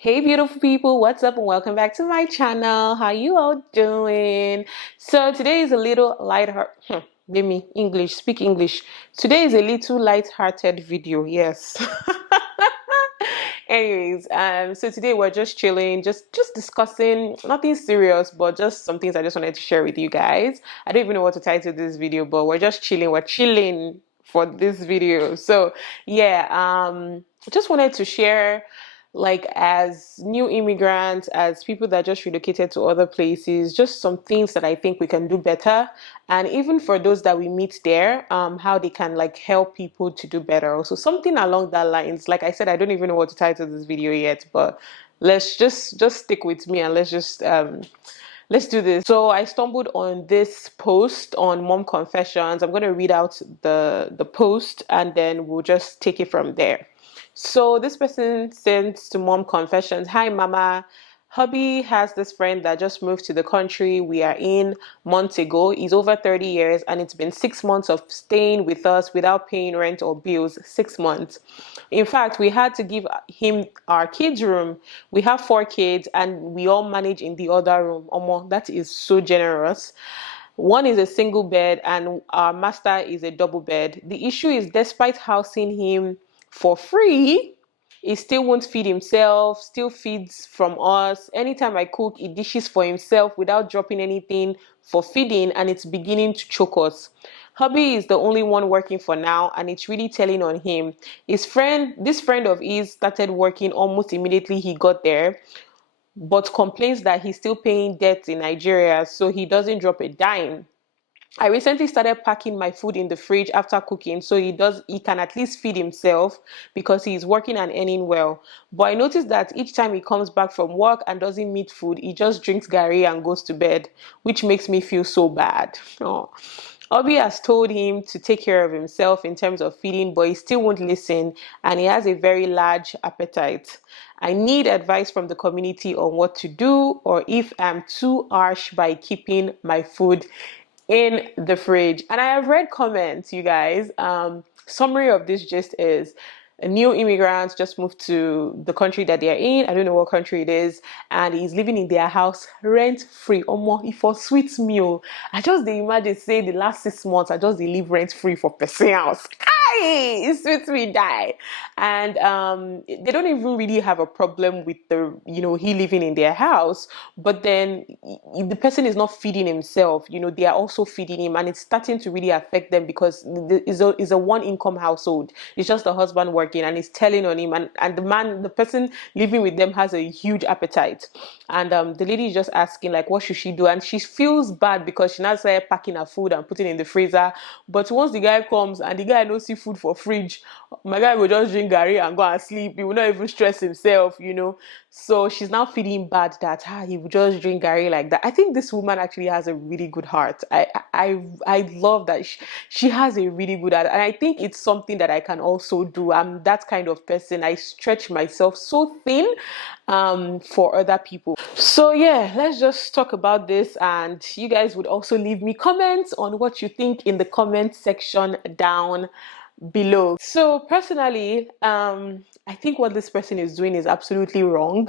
Hey beautiful people, what's up and welcome back to my channel. How you all doing? So today is a little light-hearted, Bemi, English, speak English. Today is a little light-hearted video, yes. Anyways, so today we're just chilling, just discussing nothing serious, but just some things I just wanted to share with you guys. I don't even know what to title this video, but we're just chilling, we're chilling for this video. So yeah, just wanted to share, like, as new immigrants, as people that just relocated to other places, just some things that I think we can do better, and even for those that we meet there, how they can like help people to do better also, something along that lines. Like I said, I don't even know what to title this video yet, but let's just stick with me and let's do this. So I stumbled on this post on Mom Confessions. I'm going to read out the post and then we'll just take it from there. So this person sends to Mom Confessions, "Hi Mama, hubby has this friend that just moved to the country we are in months ago. He's over 30 years and it's been 6 months of staying with us without paying rent or bills. 6 months. In fact, we had to give him our kids' room. We have 4 kids and we all manage in the other room. Omo, that is so generous. One is a single bed and our master is a double bed. The issue is, despite housing him for free, he still won't feed himself, still feeds from us. Anytime I cook, he dishes for himself without dropping anything for feeding, and it's beginning to choke us. Hubby is the only one working for now, and it's really telling on him. This friend of his started working almost immediately he got there, but complains that he's still paying debts in Nigeria, so he doesn't drop a dime. I recently started packing my food in the fridge after cooking so he can at least feed himself because he's working and earning well. But I noticed that each time he comes back from work and doesn't meet food, he just drinks gari and goes to bed, which makes me feel so bad. Oh. Obi has told him to take care of himself in terms of feeding, but he still won't listen and he has a very large appetite. I need advice from the community on what to do, or if I'm too harsh by keeping my food in the fridge. And I have read comments, you guys. Summary of this gist is, a new immigrant just moved to the country that they're in. I don't know what country it is, and he's living in their house rent free. Omo, if for sweet meal, I just dey imagine say the last 6 months I just dey live rent free for person house. It sweet me die. And they don't even really have a problem with the he living in their house, but then the person is not feeding himself. They are also feeding him, and it's starting to really affect them because it's a one income household. It's just the husband working and it's telling on him, and the person living with them has a huge appetite. And the lady is just asking like, what should she do? And she feels bad because she now started packing her food and putting it in the freezer. But once the guy comes and the guy no see food for fridge, my guy will just drink gari and go and sleep. He will not even stress himself. So she's now feeling bad that he will just drink gari like that. I think this woman actually has a really good heart. I love that she has a really good heart, and I think it's something that I can also do. I'm that kind of person. I stretch myself so thin for other people. So yeah, let's just talk about this, and you guys would also leave me comments on what you think in the comment section down below. So personally, I think what this person is doing is absolutely wrong.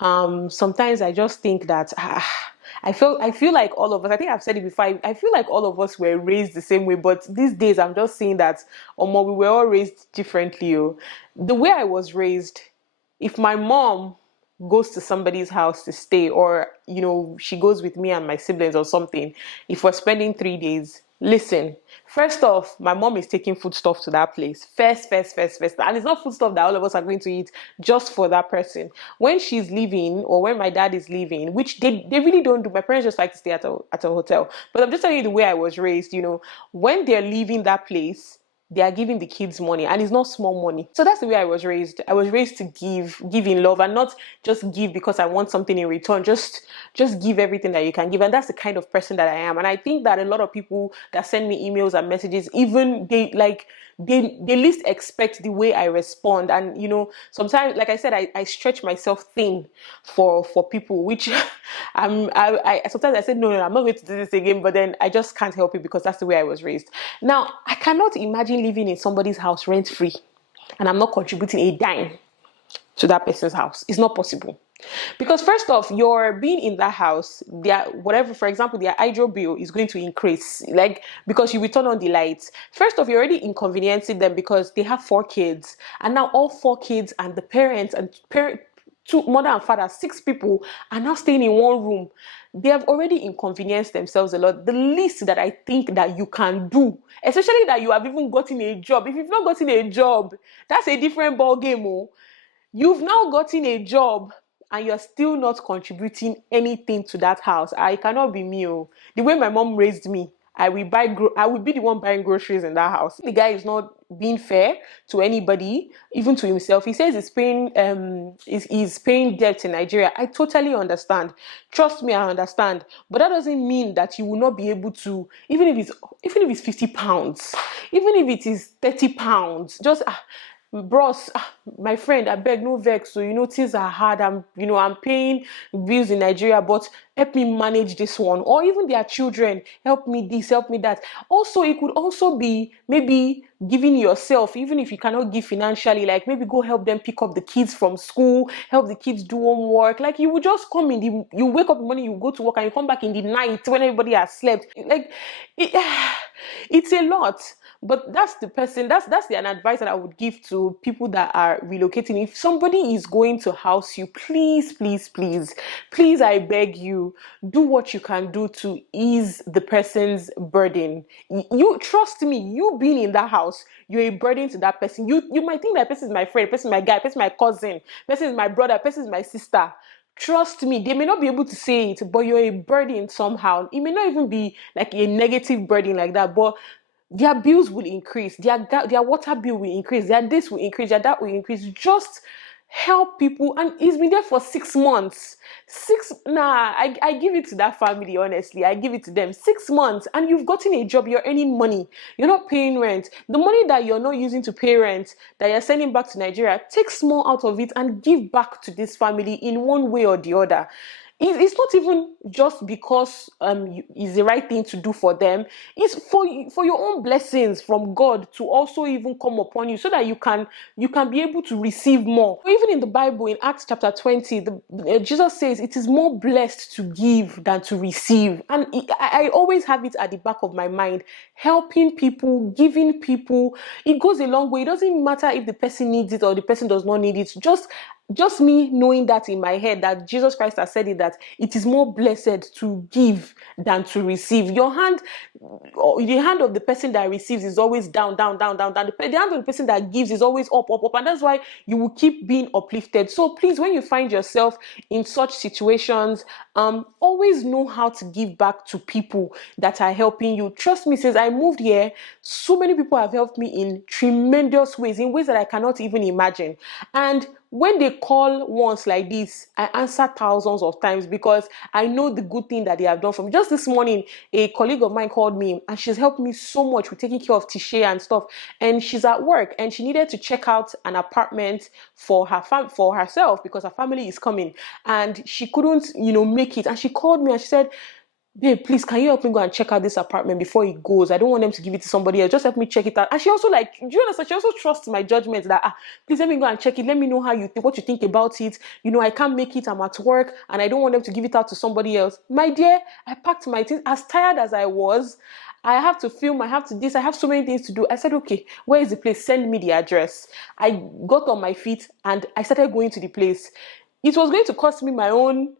Sometimes I just think that I feel like all of us, I think I've said it before, I feel like all of us were raised the same way, but these days I'm just seeing that we were all raised differently. Oh. The way I was raised, if my mom goes to somebody's house to stay, or she goes with me and my siblings or something, if we're spending 3 days, listen, first off, my mom is taking food stuff to that place first, and it's not food stuff that all of us are going to eat, just for that person. When she's leaving, or when my dad is leaving, which they really don't do, my parents just like to stay at a hotel, but I'm just telling you the way I was raised. When they're leaving that place, they are giving the kids money, and it's not small money. So that's the way I was raised. I was raised to give in love, and not just give because I want something in return. Just give everything that you can give. And that's the kind of person that I am. And I think that a lot of people that send me emails and messages, even they least expect the way I respond. And sometimes, like I said, I stretch myself thin for people, which I sometimes I say no, I'm not going to do this again, but then I just can't help it because that's the way I was raised. Now I cannot imagine living in somebody's house rent free and I'm not contributing a dime. to that person's house. It's not possible. Because first off, you're being in that house, their whatever, for example, their hydro bill is going to increase, like because you will turn on the lights. First off, you're already inconveniencing them because they have 4 kids, and now all 4 kids and the parents and two mother and father, 6 people are now staying in one room. They have already inconvenienced themselves a lot. The least that I think that you can do, especially that you have even gotten a job. If you've not gotten a job, that's a different ball game. Oh. You've now gotten a job and you're still not contributing anything to that house. I cannot be me. Oh. The way my mom raised me, I will be the one buying groceries in that house. The guy is not being fair to anybody, even to himself. He says he's paying debt in Nigeria. I totally understand. Trust me, I understand. But that doesn't mean that you will not be able to, even if it's £50, even if it is £30, just bros, my friend, I beg no vex. So things are hard. I'm paying bills in Nigeria, but help me manage this one. Or even their children, help me this, help me that. Also, it could also be maybe giving yourself, even if you cannot give financially, like maybe go help them pick up the kids from school, help the kids do homework. Like you would just come you wake up in the morning, you go to work, and you come back in the night when everybody has slept. Like it's a lot. But that's an advice that I would give to people that are relocating. If somebody is going to house you, please, please, please, please, I beg you, do what you can do to ease the person's burden. You trust me, you being in that house, you're a burden to that person. You might think that person is my friend, person is my guy, person is my cousin, person is my brother, person is my sister. Trust me, they may not be able to say it, but you're a burden somehow. It may not even be like a negative burden like that, but their bills will increase, their water bill will increase, their this will increase, their that will increase. Just help people. And he's been there for 6 months. I give it to that family, honestly. I give it to them. 6 months, and you've gotten a job, you're earning money, you're not paying rent. The money that you're not using to pay rent, that you're sending back to Nigeria, take small out of it and give back to this family in one way or the other. It's not even just because it's the right thing to do for them. It's for your own blessings from God to also even come upon you, so that you can be able to receive more. Even in the Bible, in Acts chapter 20, Jesus says it is more blessed to give than to receive. And I always have it at the back of my mind. Helping people, giving people, it goes a long way. It doesn't matter if the person needs it or the person does not need it. Just me knowing that in my head, that Jesus Christ has said it, that it is more blessed to give than to receive. The hand of the person that receives is always down, down, down, down, down. The hand of the person that gives is always up, up, up. And that's why you will keep being uplifted. So please, when you find yourself in such situations, always know how to give back to people that are helping you. Trust me, since I moved here, so many people have helped me in tremendous ways, in ways that I cannot even imagine. And when they call once like this, I answer thousands of times, because I know the good thing that they have done for me. Just this morning, a colleague of mine called me, and she's helped me so much with taking care of Tisha and stuff. And she's at work, and she needed to check out an apartment for herself, because her family is coming, and she couldn't, make it. And she called me and she said, babe, please, can you help me go and check out this apartment before it goes? I don't want them to give it to somebody else. Just help me check it out. And she also, do you understand? She also trusts my judgment that, please let me go and check it. Let me know what you think about it. I can't make it. I'm at work and I don't want them to give it out to somebody else. My dear, I packed my things. As tired as I was, I have to film, I have so many things to do. I said, okay, where is the place? Send me the address. I got on my feet and I started going to the place. It was going to cost me my own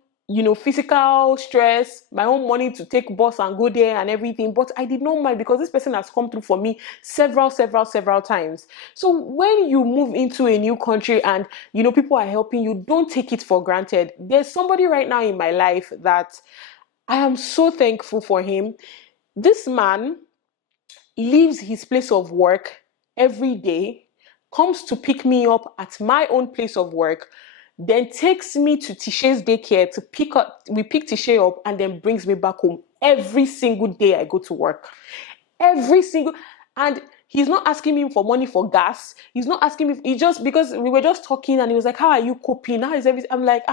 physical stress, my own money to take bus and go there and everything. But I did not mind, because this person has come through for me several times. So when you move into a new country and, people are helping you, don't take it for granted. There's somebody right now in my life that I am so thankful for him. This man leaves his place of work every day, comes to pick me up at my own place of work, then takes me to Tisha's daycare we pick Tisha up, and then brings me back home every single day I go to work. And He's not asking me for money for gas. He's not asking me. He just, because we were just talking, and he was like, "How are you coping? How is everything?" I'm like,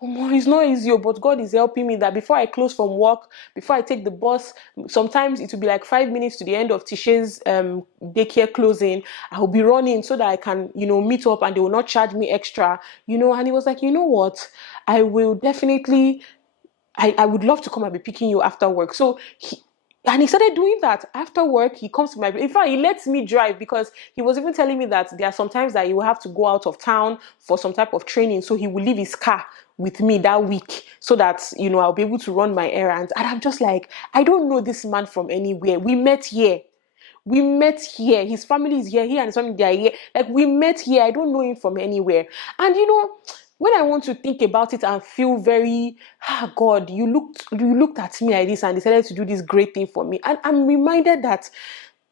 it's not easy, but God is helping me. That before I close from work, before I take the bus, sometimes it will be like 5 minutes to the end of Tisha's daycare closing. I will be running so that I can, meet up, and they will not charge me extra, And he was like, "You know what? I will definitely. I would love to come and be picking you after work." So he started doing that. After work, he comes to my, in fact, he lets me drive, because he was even telling me that there are some times that he will have to go out of town for some type of training. So he will leave his car with me that week so that, I'll be able to run my errands. And I'm just like, I don't know this man from anywhere. We met here. His family is here. He and his family, they are here. Like, we met here. I don't know him from anywhere. And when I want to think about it and feel very, God, you looked at me like this and decided to do this great thing for me. And I'm reminded that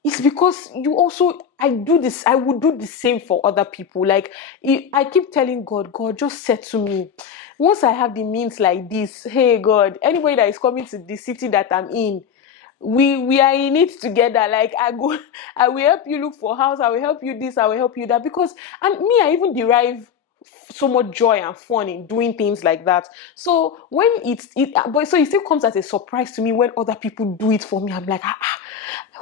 it's because I would do the same for other people. Like, I keep telling God, just settle me. Once I have the means like this, hey, God, anybody that is coming to the city that I'm in, we are in it together. Like, I will help you look for house. I will help you this. I will help you that. Because, and me, I even derive so much joy and fun in doing things like that. So when but so it still comes as a surprise to me when other people do it for me. I'm like,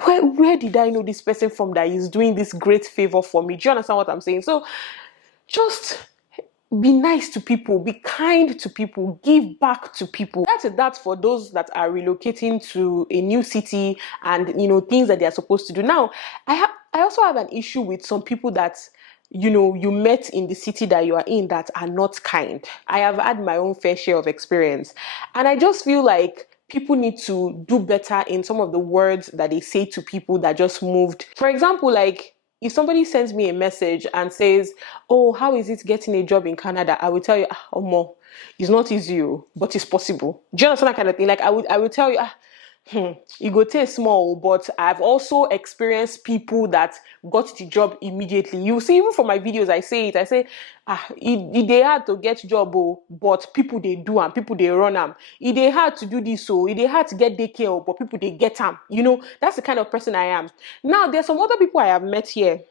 where did I know this person from that is doing this great favor for me? Do you understand what I'm saying? So just be nice to people, be kind to people, give back to people. That's for those that are relocating to a new city and things that they are supposed to do. Now, I also have an issue with some people that you met in the city that you are in that are not kind. I have had my own fair share of experience, and I just feel like people need to do better in some of the words that they say to people that just moved. For example, like, if somebody sends me a message and says, "Oh, how is it getting a job in Canada?" I will tell you, "Omo, it's not easy, but it's possible." Do you understand that kind of thing? Like, I would tell you, you go take small, but I've also experienced people that got the job immediately. You see, even for my videos, I say, they hard to get job, but people they do and people they run them. They hard to do this, so they hard to get daycare, but people they get them. That's the kind of person I am. Now, there's some other people I have met here.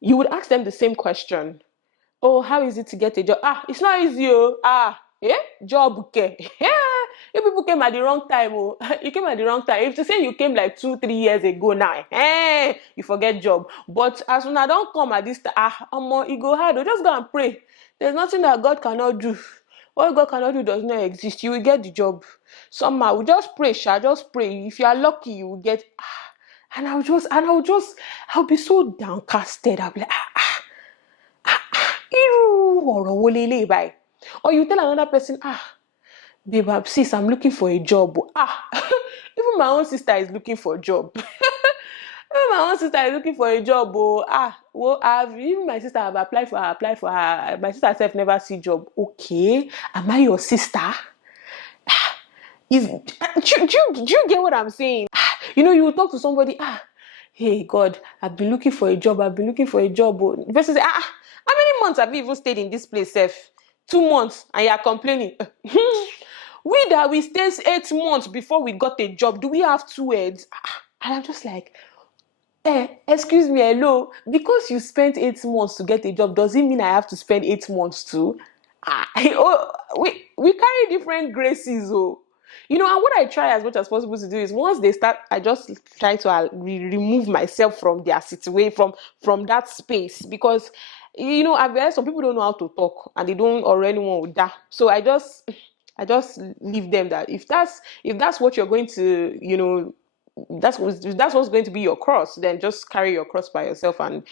You would ask them the same question. "Oh, how is it to get a job?" It's not easy. Job, okay. You people came at the wrong time. You came at the wrong time. If to say you came like 2-3 years ago now, you forget job. But as when I don't come at this time, you go hard. Just go and pray. There's nothing that God cannot do. What God cannot do does not exist. You will get the job. Somehow, just pray, just pray. If you are lucky, you will get. And I'll be so downcasted. I'll be like, or you tell another person, "Babe, sis, I'm looking for a job." Even my own sister is looking for a job. Even my own sister is looking for a job. Even my sister have applied for her. My sister herself never see job. Okay, am I your sister? Do you get what I'm saying? You will talk to somebody, "Hey, God, I've been looking for a job. The person say, how many months have you even stayed in this place, Seth? 2 months, and you are complaining. We stayed 8 months before we got a job. Do we have 2 heads?" And I'm just like, excuse me, hello. Because you spent 8 months to get a job, does it mean I have to spend 8 months too? We carry different graces, and what I try as much as possible to do is, once they start, I just try to remove myself from their situation, from that space, because I've realized some people don't know how to talk, and they don't, or anyone with that. So I just leave them that if that's what you're going to, that's what's going to be your cross, then just carry your cross by yourself, and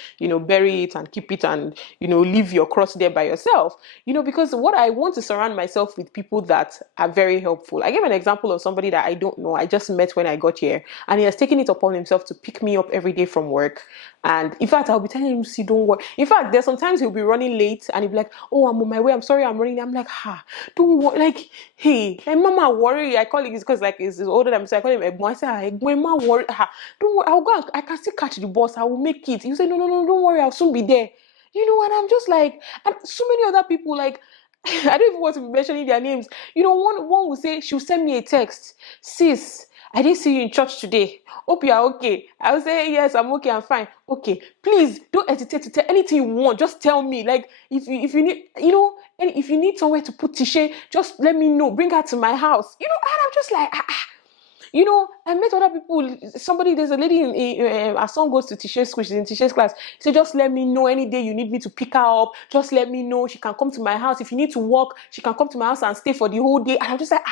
bury it and keep it, and leave your cross there by yourself, because what I want to surround myself with people that are very helpful. I gave an example of somebody that I don't know, I just met when I got here, and he has taken it upon himself to pick me up every day from work. And in fact, I'll be telling him, "See, don't worry." In fact, there's sometimes he'll be running late and he'll be like, "Oh, I'm on my way, I'm sorry, I'm running." I'm like, don't worry. Like, hey, mama, worry. I call it, because like he's older than me, so I call him Gbemi. I say, "Gbemi, worry. Don't worry, I'll go, I can still catch the bus, I will make it." You say, "No, don't worry, I'll soon be there." And I'm just like, and so many other people, like, I don't even want to be mentioning their names. One will say, she'll send me a text, "Sis, I didn't see you in church today. Hope you are okay. I will say, yes, I'm okay, I'm fine. Okay, please don't hesitate to tell anything you want. Just tell me. Like, if you need, and if you need somewhere to put Tisha, just let me know. Bring her to my house. And I'm just like, I met other people. There's a lady her son goes to Tisha's school. She's in Tisha's class. She said, just let me know any day you need me to pick her up. Just let me know. She can come to my house. If you need to work, she can come to my house and stay for the whole day. And I'm just like,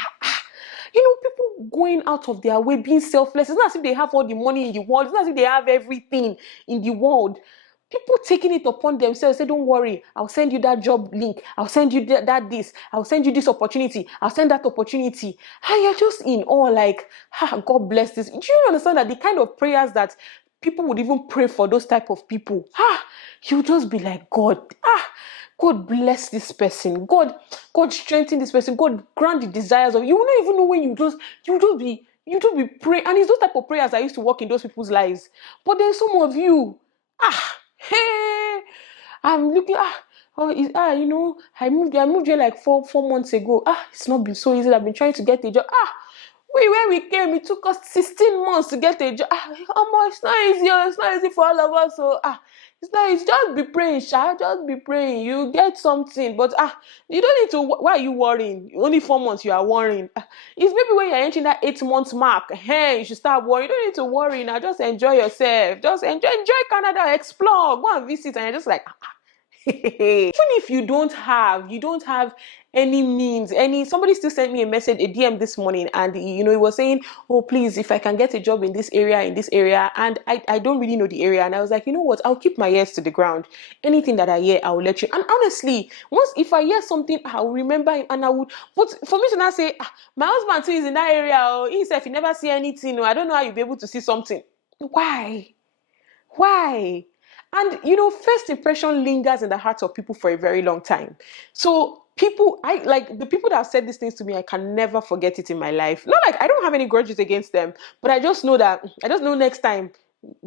people going out of their way, being selfless. It's not as if they have all the money in the world. It's not as if they have everything in the world. People taking it upon themselves, say, don't worry, I'll send you that job link. I'll send you this. I'll send you this opportunity. I'll send that opportunity. And you're just in awe, like, God bless this. Do you understand that the kind of prayers that people would even pray for those type of people? You just be like, God bless this person. God strengthen this person. God grant the desires of you. Will not even know when you just be praying. And it's those type of prayers that used to work in those people's lives. But then some of you, hey, I'm looking, I moved here like 4 months ago. It's not been so easy. I've been trying to get a job. When we came, it took us 16 months to get a job. It's not easy. It's not easy for all of us. So, it's not easy. Just be praying, Sha. Just be praying. You get something. But, you don't need to. Why are you worrying? Only 4 months you are worrying. It's maybe when you're entering that 8 months mark. Hey, you should start worrying. You don't need to worry now. Just enjoy yourself. Just enjoy Canada. Explore. Go and visit. And you're just like, even if you don't have any means, somebody still sent me a message, a DM this morning, and he was saying, oh, please, if I can get a job in this area, and I don't really know the area, and I was like, you know what, I'll keep my ears to the ground. Anything that I hear, I will let you. And honestly, if I hear something, I'll remember him, and I would. But for me to not say, my husband too is in that area, he said, if you never see anything, I don't know how you'll be able to see something. Why? And first impression lingers in the hearts of people for a very long time. So the people that have said these things to me, I can never forget it in my life. Not like I don't have any grudges against them, but I just know next time,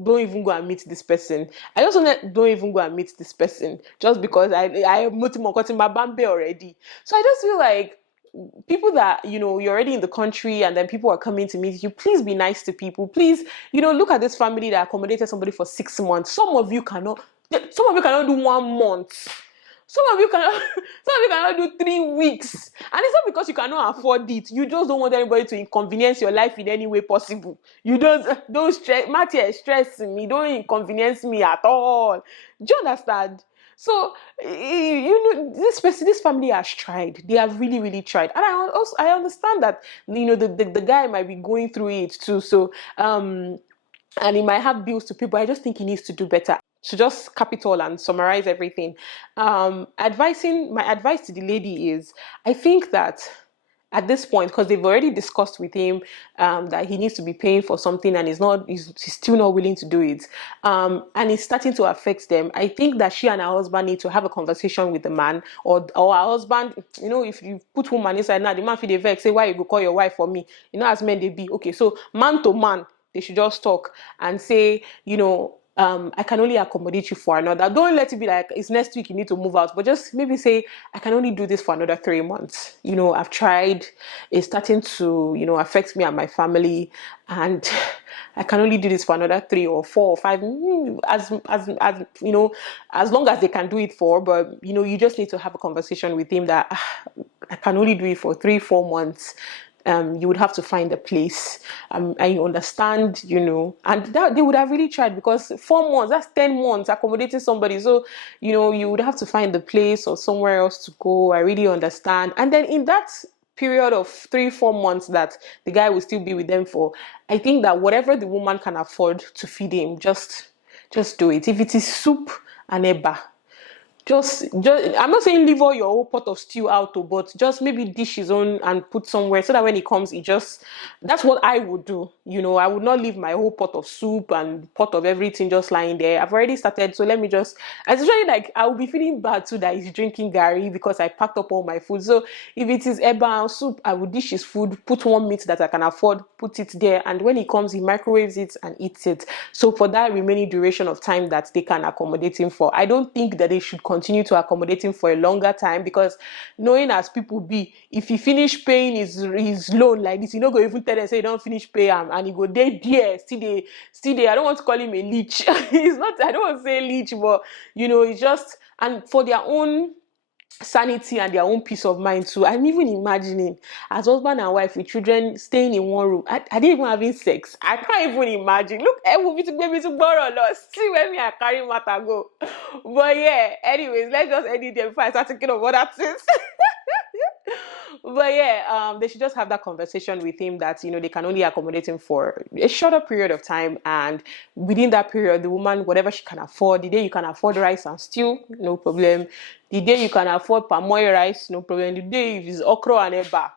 don't even go and meet this person. Don't even go and meet this person just because I am got my bambe already. So I just feel like people that you're already in the country and then people are coming to meet you, please be nice to people. Please, look at this family that accommodated somebody for 6 months. Some of you cannot do 1 month. Some of you cannot do 3 weeks. And it's not because you cannot afford it. You just don't want anybody to inconvenience your life in any way possible. You don't stress. Matthew, stress me. Don't inconvenience me at all. Do you understand? So, this family has tried. They have really, really tried. And I understand that, the guy might be going through it too. So, and he might have bills to pay, but I just think he needs to do better. To just cap it all and summarize everything. My advice to the lady is, I think that at this point, because they've already discussed with him that he needs to be paying for something and he's still not willing to do it, and it's starting to affect them. I think that she and her husband need to have a conversation with the man, or her husband. If you put woman inside now, the man feel the vex, say, why you go call your wife for me? As men they be. Okay, so man to man, they should just talk and say, I can only accommodate you for another. Don't let it be like it's next week you need to move out, but just maybe say, I can only do this for another 3 months. I've tried. It's starting to, affect me and my family, and I can only do this for another 3 or 4 or 5, as long as they can do it for. But you just need to have a conversation with him that I can only do it for 3-4 months. You would have to find a place, and you understand, and that they would have really tried, because 4 months, that's 10 months accommodating somebody. So, you would have to find a place or somewhere else to go. I really understand. And then in that period of 3-4 months that the guy will still be with them for, I think that whatever the woman can afford to feed him, just do it. If it is soup and eba, just I'm not saying leave all your whole pot of stew out, but just maybe dish his own and put somewhere, so that when he comes, that's what I would do. I would not leave my whole pot of soup and pot of everything just lying there. I've already started, so let me just, especially like I will be feeling bad too that he's drinking gari because I packed up all my food. So if it is eba and soup, I would dish his food, put one meat that I can afford, put it there, and when he comes, he microwaves it and eats it. So for that remaining duration of time that they can accommodate him for, I don't think that they should continue to accommodate him for a longer time, because knowing as people be, if he finish paying his loan like this, he no go even tell them say he don't finish pay him, and he go there still they I don't want to call him a leech. He's not, I don't want to say leech, but it's just, and for their own sanity and their own peace of mind too. I'm even imagining as husband and wife with children staying in one room. Are they even having sex? I can't even imagine. Look, will to Gbemi to borrow loss. See where me I carry matter go. But yeah, anyways, let's just end it there before I start thinking of other things. But yeah, they should just have that conversation with him that they can only accommodate him for a shorter period of time, and within that period, the woman, whatever she can afford, the day you can afford rice and stew, no problem. The day you can afford palm oil rice, no problem. The day if it's okra and eba,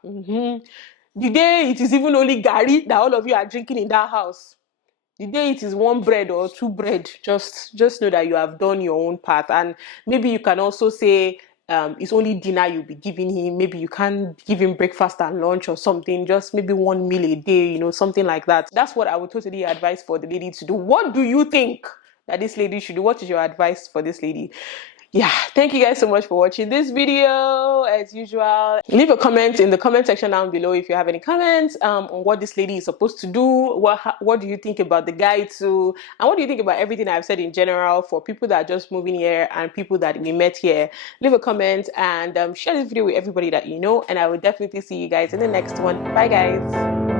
the day it is even only gari that all of you are drinking in that house, the day it is one bread or two bread, just know that you have done your own part. And maybe you can also say, it's only dinner you'll be giving him. Maybe you can give him breakfast and lunch or something, just maybe one meal a day, something like that. That's what I would totally advise for the lady to do. What do you think that this lady should do? What is your advice for this lady? Yeah, thank you guys so much for watching this video. As usual, leave a comment in the comment section down below if you have any comments on what this lady is supposed to do. What do you think about the guy too, and what do you think about everything I've said in general for people that are just moving here and people that we met here? Leave a comment and share this video with everybody that you know, and I will definitely see you guys in the next one. Bye guys.